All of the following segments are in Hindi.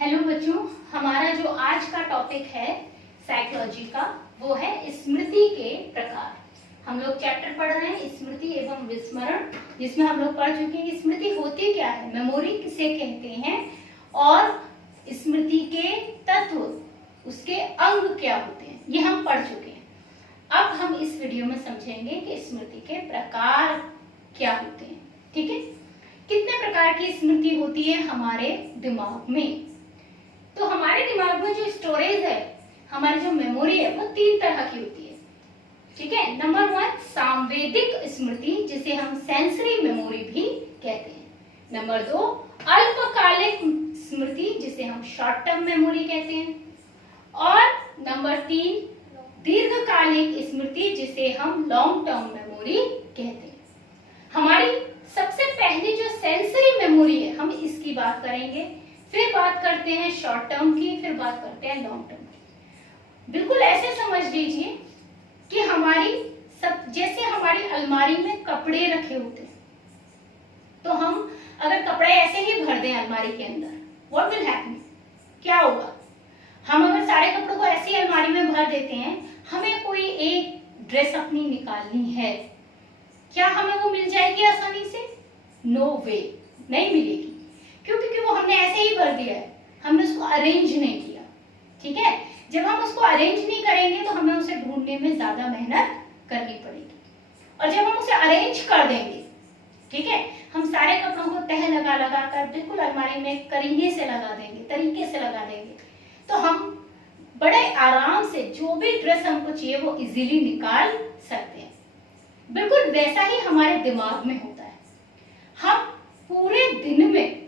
हेलो बच्चों, हमारा जो आज का टॉपिक है साइकोलॉजी का वो है स्मृति के प्रकार। हम लोग चैप्टर पढ़ रहे हैं स्मृति एवं विस्मरण, जिसमें हम लोग पढ़ चुके हैं कि स्मृति होती क्या है, मेमोरी किसे कहते हैं और स्मृति के तत्व, उसके अंग क्या होते हैं, ये हम पढ़ चुके हैं। अब हम इस वीडियो में समझेंगे कि स्मृति के प्रकार क्या होते हैं। ठीक है, कितने प्रकार की स्मृति होती है हमारे दिमाग में। तो हमारे दिमाग में जो स्टोरेज है, हमारी जो मेमोरी है, वो 3 तरह की होती है। ठीक है, नंबर 1 सांवेदिक स्मृति, जिसे हम सेंसरी मेमोरी भी कहते हैं। नंबर 2 अल्पकालिक स्मृति, जिसे हम शॉर्ट टर्म मेमोरी कहते हैं। और नंबर 3 दीर्घकालिक स्मृति, जिसे हम लॉन्ग टर्म मेमोरी कहते हैं। हमारी सबसे पहली जो सेंसरी मेमोरी है, हम इसकी बात करेंगे, फिर बात करते हैं शॉर्ट टर्म की, फिर बात करते हैं लॉन्ग टर्म की। बिल्कुल ऐसे समझ लीजिए कि जैसे हमारी अलमारी में कपड़े रखे होते हैं, तो हम अगर कपड़े ऐसे ही भर दें अलमारी के अंदर, व्हाट विल हैपन, क्या होगा। हम अगर सारे कपड़ों को ऐसी अलमारी में भर देते हैं, हमें कोई एक ड्रेस अपनी निकालनी है, क्या हमें वो मिल जाएगी आसानी से? नो वे, नहीं मिलेगी। क्योंकि वो हमने ऐसे ही भर दिया है, हमने उसको अरेंज नहीं किया। ठीक है, जब हम उसको अरेंज नहीं करेंगे तो हमें उसे ढूंढने में ज्यादा मेहनत करनी पड़ेगी। और जब हम उसे अरेंज कर देंगे, ठीक है, हम सारे कपड़ों को तह लगा लगा कर बिल्कुल अलमारी में करीने से लगा देंगे, तरीके से लगा देंगे, तो हम बड़े आराम से जो भी ड्रेस हमको चाहिए वो इजीली निकाल सकते हैं। बिल्कुल वैसा ही हमारे दिमाग में होता है। हम पूरे दिन में,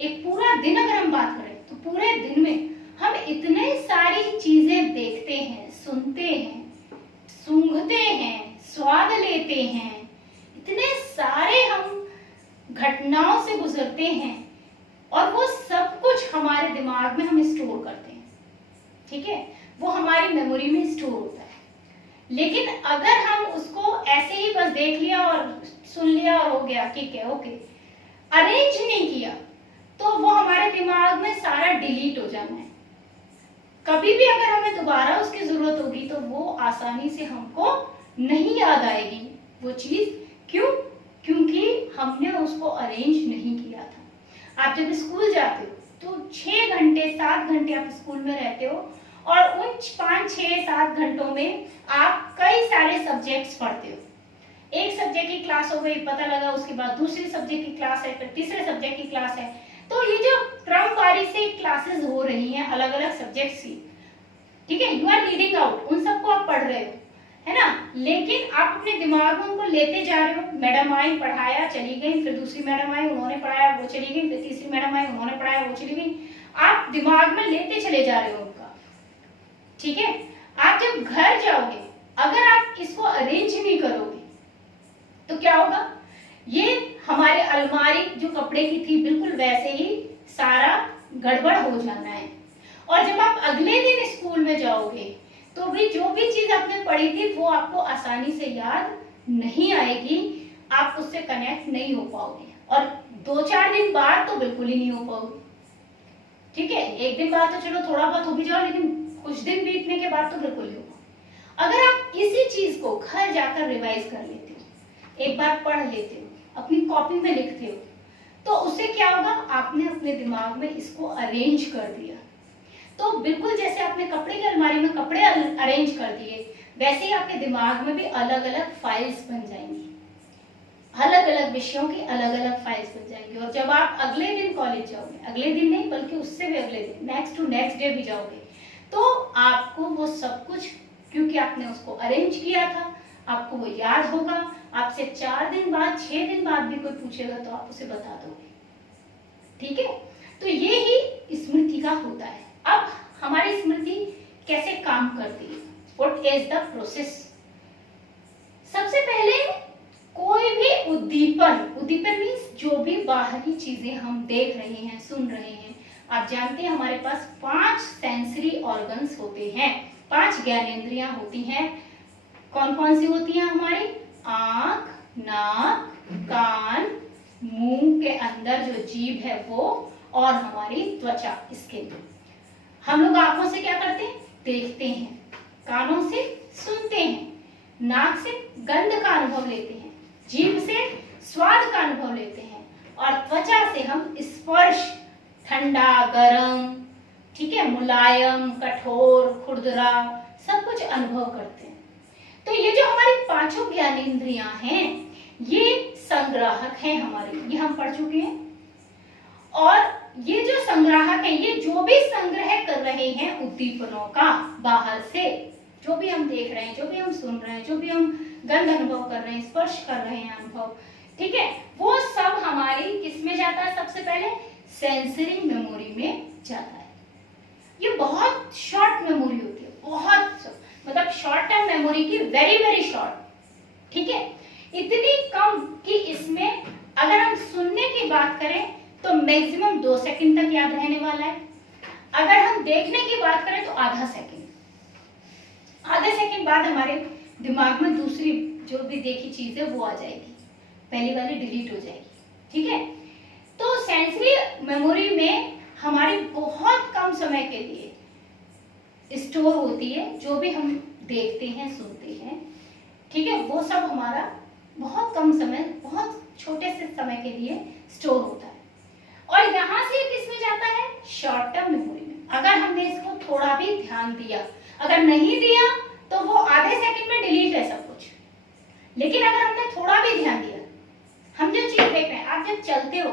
एक पूरा दिन अगर हम बात करें, तो पूरे दिन में हम इतने सारी चीजें देखते हैं, सुनते हैं, सूंघते हैं, स्वाद लेते हैं, इतने सारे हम घटनाओं से गुजरते हैं और वो सब कुछ हमारे दिमाग में हम स्टोर करते हैं। ठीक है, वो हमारी मेमोरी में स्टोर होता है। लेकिन अगर हम उसको ऐसे ही बस देख लिया और सुन लिया और हो गया, ठीक है, ओके, अरेंज नहीं किया, तो वो हमारे दिमाग में सारा डिलीट हो जाना है। कभी भी अगर हमें दोबारा उसकी जरूरत होगी तो वो आसानी से हमको नहीं याद आएगी वो चीज। क्यों? क्योंकि हमने उसको अरेंज नहीं किया था। आप जब स्कूल जाते हो तो 6 घंटे 7 घंटे आप स्कूल में रहते हो और उन 5 6 7 घंटों में आप कई सारे सब्जेक्ट्स पढ़ते हो। एक सब्जेक्ट की क्लास हो गई, पता लगा उसके बाद दूसरे सब्जेक्ट की क्लास है, फिर तीसरे सब्जेक्ट की क्लास है। तो ये जो क्रमवारी से क्लासेस हो रही हैं अलग अलग सब्जेक्ट्स की, ठीक है, यू आर रीडिंग आउट, उन सबको आप पढ़ रहे हो, है ना, लेकिन आप अपने दिमाग में उनको लेते जा रहे हो। मैडम आई, पढ़ाया, चली गई, फिर दूसरी मैडम आई, उन्होंने पढ़ाया, वो चली गई, फिर तीसरी मैडम आई, उन्होंने पढ़ाया, वो चली गई। आप दिमाग में लेते चले जा रहे हो उनका। ठीक है, आप जब घर जाओगे, अगर आप इसको अरेंज नहीं करोगे तो क्या होगा, ये हमारे अलमारी जो कपड़े की थी बिल्कुल वैसे ही सारा गड़बड़ हो जाना है। और जब आप अगले दिन स्कूल में जाओगे तो भी जो भी चीज आपने पढ़ी थी वो आपको आसानी से याद नहीं आएगी, आप उससे कनेक्ट नहीं हो पाओगे, और 2-4 दिन बाद तो बिल्कुल ही नहीं हो पाओगे। ठीक है, एक दिन बाद तो चलो थोड़ा बहुत हो भी जाओ, लेकिन कुछ दिन बीतने के बाद तो बिल्कुल ही होगा। अगर आप इसी चीज को घर जाकर रिवाइज कर लेते हो, एक बार पढ़ लेते हो, अपनी कॉपी में लिखते हो, तो उससे क्या होगा, आपने अपने दिमाग में इसको अरेंज कर दिया। तो बिल्कुल जैसे आपने कपड़े की अलमारी में कपड़े अरेंज कर दिए, वैसे ही आपके दिमाग में भी अलग अलग फाइल्स बन जाएंगी, अलग अलग विषयों की अलग अलग फाइल्स बन जाएंगी। और जब आप अगले दिन कॉलेज जाओगे, अगले दिन नहीं बल्कि उससे भी अगले दिन, नेक्स्ट टू नेक्स्ट डे भी जाओगे, तो आपको वो सब कुछ, क्योंकि आपने उसको अरेंज किया था, आपको वो याद होगा। आपसे 4 दिन बाद 6 दिन बाद भी कोई पूछेगा तो आप उसे बता दोगे। ठीक है, तो ये ही स्मृति का होता है। अब हमारी स्मृति कैसे काम करती है, व्हाट इज द प्रोसेस। सबसे पहले कोई भी उद्दीपन मीन्स जो भी बाहरी चीजें हम देख रहे हैं, सुन रहे हैं। आप जानते हैं हमारे पास 5 सेंसरी ऑर्गन्स होते हैं, 5 ज्ञानेंद्रियां होती हैं। कौन कौन सी होती हैं हमारी? आंख, नाक, कान, मुंह के अंदर जो जीभ है वो, और हमारी त्वचा, स्किन। हम लोग आंखों से क्या करते हैं? देखते हैं, कानों से सुनते हैं, नाक से गंध का अनुभव लेते हैं, जीभ से स्वाद का अनुभव लेते हैं और त्वचा से हम स्पर्श, ठंडा, गर्म, ठीक है, मुलायम, कठोर, खुरदरा, सब कुछ अनुभव करते हैं। तो ये जो हमारी पांचों ज्ञानेंद्रियां हैं, ये संग्राहक हैं हमारे, ये हम पढ़ चुके हैं। और ये जो संग्राहक है, ये जो भी संग्रह कर रहे हैं उद्दीपनों का बाहर से, जो भी हम देख रहे हैं, जो भी हम सुन रहे हैं, जो भी हम गंध अनुभव कर रहे हैं, स्पर्श कर रहे हैं अनुभव, ठीक है, वो सब हमारी किस में जाता है? सबसे पहले सेंसरी मेमोरी में जाता है। ये बहुत शॉर्ट मेमोरी होती है, बहुत, मतलब शॉर्ट टर्म मेमोरी की वेरी वेरी शॉर्ट, ठीक है, इतनी कम कि इसमें अगर हम सुनने की बात करें तो मैक्सिमम 2 सेकंड तक याद रहने वाला है। अगर हम देखने की बात करें तो आधे सेकंड बाद हमारे दिमाग में दूसरी जो भी देखी चीज है वो आ जाएगी, पहली वाली डिलीट हो जाएगी, ठीक है। तो सेंसरी मेमोरी में हमारी बहुत कम समय के लिए स्टोर होती है, जो भी हम देखते हैं, सुनते हैं, ठीक है, वो सब हमारा बहुत कम समय, बहुत छोटे से समय के लिए स्टोर होता है। और यहाँ से किस में जाता है? शॉर्ट टर्म मेमोरी में। अगर हमने इसको थोड़ा भी ध्यान दिया, अगर नहीं दिया तो वो आधे सेकंड में डिलीट है सब कुछ। लेकिन अगर हमने थोड़ा भी ध्यान दिया, हम जो चीज देख रहे हैं, आप जब चलते हो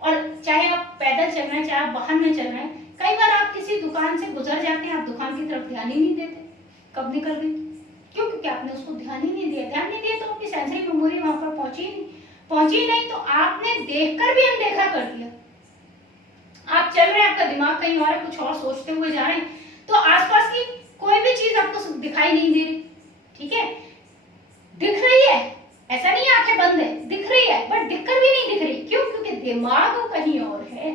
और चाहे आप पैदल चल रहे हैं, चाहे आप वाहन में चल रहे हैं, कई बार आप किसी दुकान से गुजर जाते हैं, आप दुकान की तरफ ध्यान ही नहीं देते, कब निकल गई, क्यों? क्योंकि आपने उसको ध्यान ही नहीं दिया। ध्यान नहीं दिया तो आपकी सेंसरी मेमोरी वहां पर पहुंची नहीं, तो आपने देखकर भी अनदेखा कर दिया। आप चल रहे हैं, आपका दिमाग कहीं और कुछ और सोचते हुए जा रहे हैं, तो आसपास की कोई भी चीज आपको दिखाई नहीं दे रही, ठीक है, दिख रही है, ऐसा नहीं है आंखें बंद है, दिख रही है, बट दिखकर भी नहीं दिख रही, क्यों? क्योंकि दिमाग कहीं और है,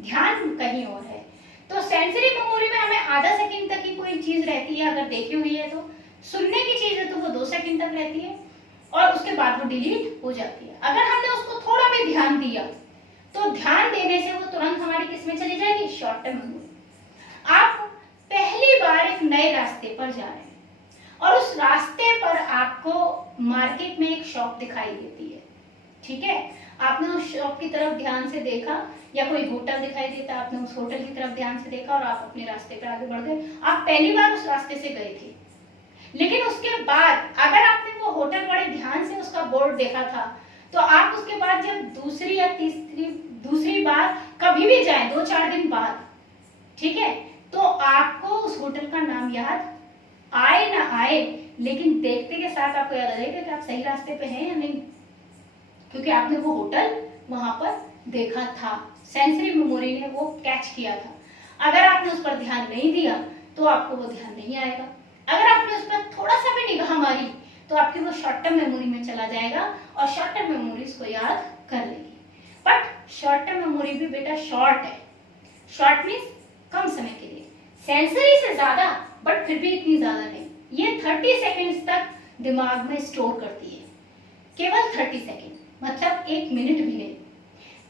ध्यान कहीं और है। तो सेंसरी मेमोरी में हमें आधा सेकंड तक ही कोई चीज रहती है, अगर देखी हुई है तो। सुनने की चीज है तो वो 2 सेकंड तक रहती है और उसके बाद वो डिलीट हो जाती है। अगर हमने उसको थोड़ा भी ध्यान दिया तो ध्यान देने से वो तुरंत हमारी किस में चली जाएगी? Short term memory. आप पहली बार एक नए रास्ते पर जा रहे हैं और उस रास्ते पर आपको मार्केट में एक शॉप दिखाई देती है, ठीक है, आपने उस शॉप की तरफ ध्यान से देखा, या कोई होटल दिखाई देता, आपने उस होटल की तरफ ध्यान से देखा और आप अपने रास्ते पर आगे बढ़ गए। आप पहली बार उस रास्ते से गए थे, लेकिन उसके बाद अगर आपने वो होटल बड़े ध्यान से उसका बोर्ड देखा था, तो आप उसके बाद जब दूसरी या दूसरी बार कभी भी जाएं 2-4 दिन बाद, ठीक है, तो आपको उस होटल का नाम याद आए ना आए, लेकिन देखते के साथ आपको याद आ जाएगा कि आप सही रास्ते पे हैं या नहीं, क्योंकि आपने वो होटल वहां पर देखा था, सेंसरी मेमोरी ने वो कैच किया था। अगर आपने उस पर ध्यान नहीं दिया तो आपको वो ध्यान नहीं आएगा। अगर आपने उस पर थोड़ा सा भी निगाह मारी तो आपकी वो शॉर्ट टर्म मेमोरी में चला जाएगा और शॉर्ट टर्म मेमोरीज को याद कर लेगी। बट शॉर्ट टर्म मेमोरी भी बेटा शॉर्ट है, शॉर्ट मीन्स कम समय के लिए, सेंसरी से ज्यादा, बट फिर भी इतनी ज्यादा नहीं। ये 30 सेकेंड्स तक दिमाग में स्टोर करती है, केवल 30 सेकेंड, मतलब 1 मिनट भी नहीं।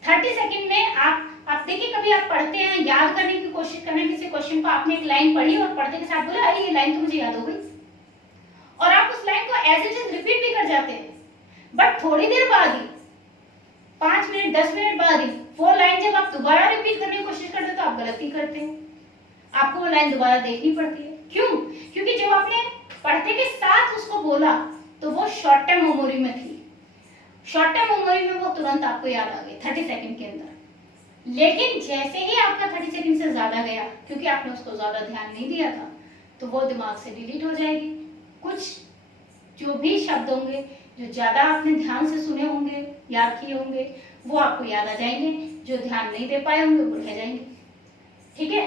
30 सेकेंड में आप देखिए, कभी आप पढ़ते हैं, याद करने की कोशिश करने किसी क्वेश्चन को, आपने एक लाइन पढ़ी और पढ़ते के साथ बोला अरे ये लाइन तो मुझे याद हो गई, और आप उस लाइन को एज इट इज रिपीट भी कर जाते हैं, बट थोड़ी देर बाद ही, 5 मिनट 10 मिनट बाद ही वो लाइन जब आप दोबारा रिपीट करने की कोशिश करते हैं तो आप गलती करते हैं, आपको वो लाइन दोबारा देखनी पड़ती है। क्यों? क्योंकि जब आपने पढ़ते के साथ उसको बोला तो वो शॉर्ट टर्म मेमोरी में थी, शॉर्ट टर्म मेमोरी में वो तुरंत आपको याद आ गई 30 सेकंड के अंदर। लेकिन जैसे ही आपका 30 सेकंड से ज्यादा गया, क्योंकि आपने उसको ज्यादा ध्यान नहीं दिया था, तो वो दिमाग से डिलीट हो जाएगी। कुछ जो भी शब्द होंगे जो ज्यादा आपने ध्यान से सुने होंगे, याद किए होंगे, वो आपको याद आ जाएंगे, जो ध्यान नहीं दे पाए होंगे वो रह जाएंगे, ठीक है।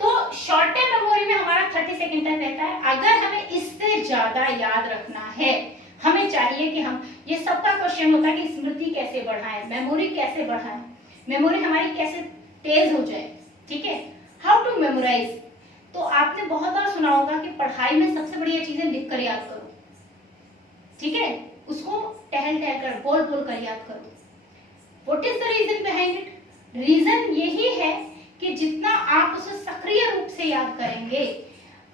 तो शॉर्ट टर्म मेमोरी में हमारा 30 सेकंड तक रहता है। अगर हमें इससे ज्यादा याद रखना है, हमें चाहिए कि हम, ये सबका क्वेश्चन होता है कि स्मृति कैसे बढ़ाएं, मेमोरी कैसे बढ़ाएं, मेमोरी हमारी कैसे तेज हो जाए, ठीक है, हाउ टू मेमोराइज। तो आपने बहुत बार सुना होगा कि पढ़ाई में सबसे बढ़िया चीजें लिख कर याद करो, ठीक है, उसको टहल टहल कर, बोल बोल कर याद करो। What is the reason behind it? Reason ये यही है कि जितना आप उसे सक्रिय रूप से याद करेंगे,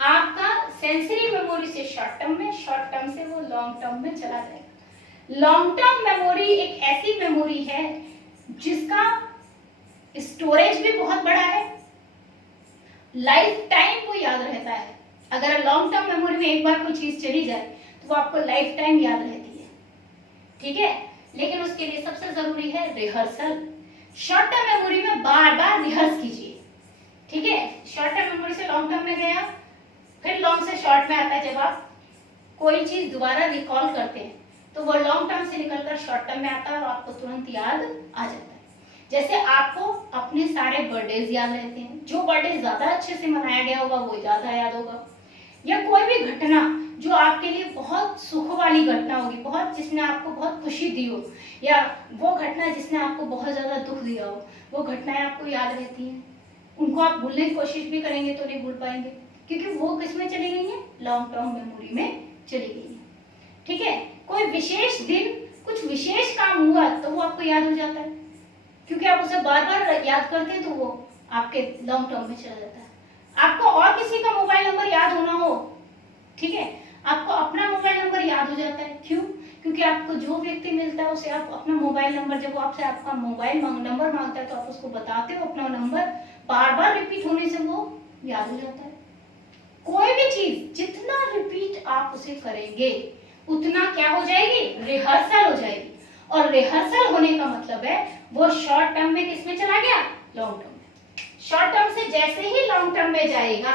आपका सेंसरी मेमोरी से शॉर्ट टर्म में, शॉर्ट टर्म से वो लॉन्ग टर्म में चला जाएगा। लॉन्ग टर्म मेमोरी एक ऐसी मेमोरी है जिसका स्टोरेज भी बहुत बड़ा है, लाइफ टाइम वो याद रहता है। अगर लॉन्ग टर्म मेमोरी में एक बार कोई चीज चली जाए तो वो आपको लाइफ टाइम याद रहती है, ठीक है। लेकिन उसके लिए सबसे जरूरी है रिहर्सल। शॉर्ट टर्म मेमोरी में बार बार रिहर्स कीजिए, ठीक है। शॉर्ट टर्म मेमोरी से लॉन्ग टर्म में गया, फिर लॉन्ग से शॉर्ट में आता है। जब आप कोई चीज दोबारा रिकॉल करते हैं तो वो लॉन्ग टर्म से निकलकर शॉर्ट टर्म में आता है और आपको तुरंत याद आ जाता है। जैसे आपको अपने सारे बर्थडेज याद रहते हैं, जो बर्थडे ज्यादा अच्छे से मनाया गया होगा वो ज्यादा याद होगा, या कोई भी घटना जो आपके लिए बहुत सुख वाली घटना होगी, बहुत जिसने आपको बहुत खुशी दी हो, या वो घटना जिसने आपको बहुत ज्यादा दुख दिया हो, वो घटनाएं आपको याद रहती हैं। उनको आप भूलने की कोशिश भी करेंगे तो नहीं भूल पाएंगे, क्योंकि वो किसमें चली गई है, लॉन्ग टर्म मेमोरी में चली गई है, ठीक है। कोई विशेष दिन, कुछ विशेष काम हुआ तो वो आपको याद हो जाता है, क्योंकि आप उसे बार बार याद करते हैं तो वो आपके लॉन्ग टर्म में चला जाता है। आपको और किसी का मोबाइल नंबर याद होना हो, ठीक है, आपको अपना मोबाइल नंबर याद हो जाता है। क्यों? क्योंकि आपको जो व्यक्ति मिलता है उसे आप अपना मोबाइल नंबर, जब वो आपसे आपका मोबाइल नंबर मांगता है तो आप उसको बताते हो अपना नंबर, बार बार रिपीट होने से वो याद हो जाता है। कोई भी चीज जितना रिपीट आप उसे करेंगे उतना क्या हो जाएगी, रिहर्सल हो जाएगी। और रिहर्सल होने का मतलब है वो शॉर्ट टर्म में किसमें चला गया, लॉन्ग टर्म में। शॉर्ट टर्म से जैसे ही लॉन्ग टर्म में जाएगा,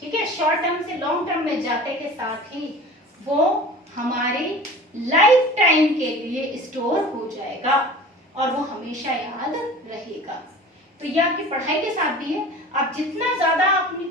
ठीक है, शॉर्ट टर्म से लॉन्ग टर्म में जाते के साथ ही वो हमारी लाइफ टाइम के लिए स्टोर हो जाएगा और वो हमेशा याद रहेगा। तो ये आपकी पढ़ाई के साथ भी है। आप जितना ज्यादा अपनी